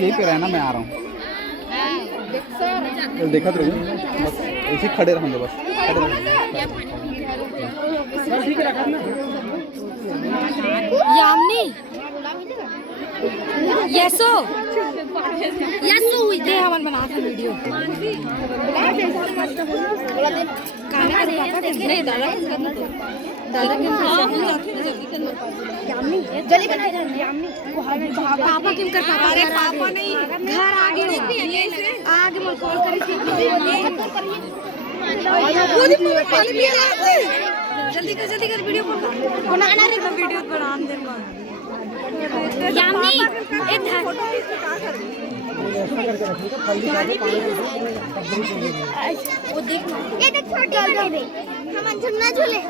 यहीं पे रहना, मैं आ रहा हूँ। देखा तो बस ऐसे खड़े रहेंगे, बस खड़े यामिनी यसो यसो दे हमन बना था वीडियो काना कर पापा के नहीं दादा करना तो दादा के हम जाते हैं जल्दी करना यामिनी जल्दी बना यामिनी पापा किम कर पापा अरे पापा नहीं घर आगे आगे मत कॉल करी जल्दी कर वीडियो बनाना रे वीडियो बना दे यामिनी एक वो देख ये देख छोटी बेबी हम झूलना झूले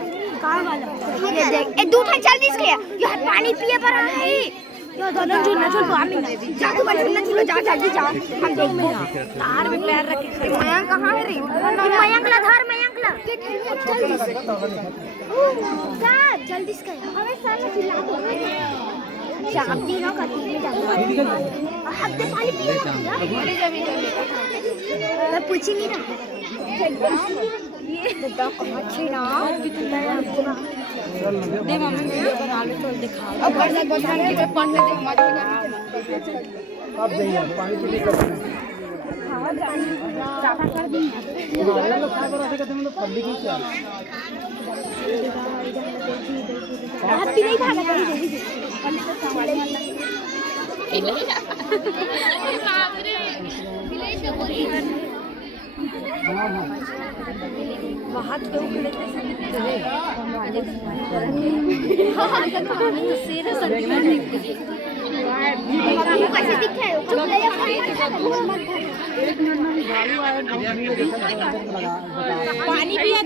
कार वाला ये देख ए दूठा जल्दी से यार पानी पिए पर है यो दोनों झूलना झूल पानी जाओ बस झूलना झूलो जाओ जल्दी जाओ हम देखो तार में पैर रख के मयंक कहां है रे मयंक ला धर मयंक ला जल्दी से जल्दी से हमें साला चिल्ला दो शादी ना करती है हफ्ते पानी पिए मैं पूछी नहीं ना ये बेटा अच्छी ना दे मम्मी वीडियो बना लो तो दिखा अब कर दे बता के पढ़ने दे मत आप जाइए पानी पीने का हां ज्यादा कर दी हमारे लोग क्या कर रहे थे हम लोग ठंडी की क्या हाथ भी नहीं भागा कहीं पहले तो हमारे वहाँ तो खड़े थे कैसे दिखे पानी पिया